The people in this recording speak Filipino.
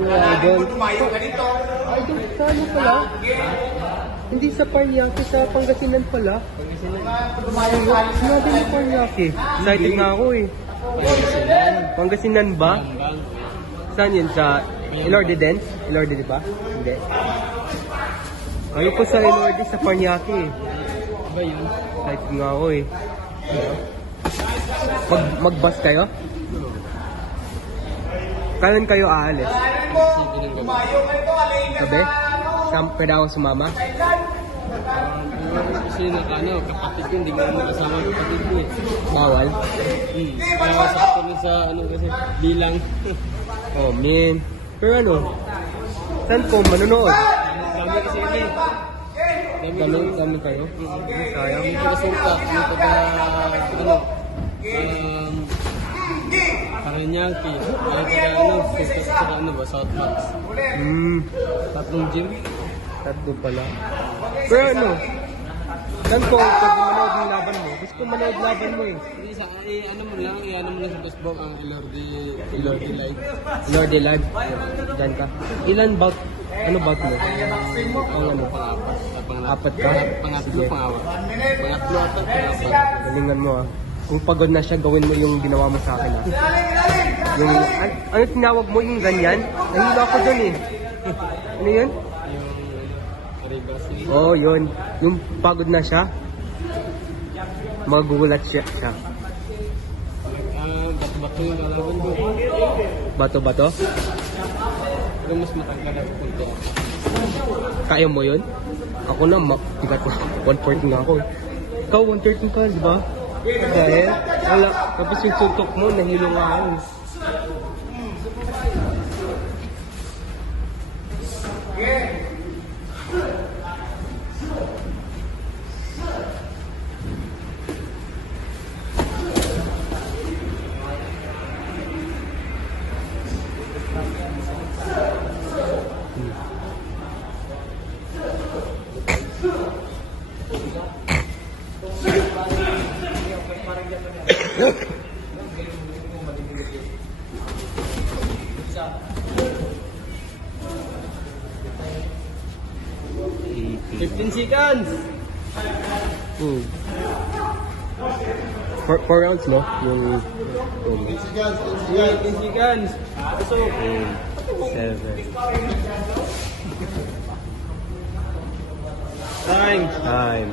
Idol. Idol, sa ano pala? Hindi sa Paranaque, sa Pangasinan pala. Sinabi mo Paranaque. Excited nga ako eh. Pangasinan ba? Saan yun? Sa Ilorde din? Ilorde di ba? Hindi. Kayo po sa Ilorde sa Paranaque eh. Ba yun? Excited nga ako eh. Mag-bus kayo? Kailan kayo aalis? Sabi? Pwede ako sumama? Kasi kapatid ko, hindi ko naman kasama kapatid ko eh. Bawal? Kaya sakto na sa kasi bilang. Oh, man. Pero ano? Saan po manonood? Dami kasi yun eh. Dami kayo? Sayang. May pagkasulta, may pagka, Paranaque, ba, South Max. Tatlong gym. Tatlo pala. Pero ano? Saan po pag manood ng laban mo? Gusto ko manood laban mo eh. Hindi sa, ano mo lang sa Facebook ang Ilorde Live. Ilorde Live. Diyan ka. Ilan bout? Ano bout mo? Ang ano? Apat ka? Pangatlo ata. Galingan mo ah. Kung pagod na siya, gawin mo yung ginawa mo sa akin ah. Yung, ano tinawag mo? Yung ganyan? Nahila ako dun eh. Ano yun? Oo, yun. Yung pagod na siya, magugulat siya. Bato-bato yung lalaban ko. Bato-bato? Pero mas matanggal ako punto. Kaya mo yun? Ako na, bigat na. 140 nga ako eh. Ikaw, 130 ka, di ba? Dahil, wala. Tapos yung suntok mo, nahilo nga ako. Fifteen seconds! 4 rounds, no? Yung... 15 seconds! 7. Time! Time.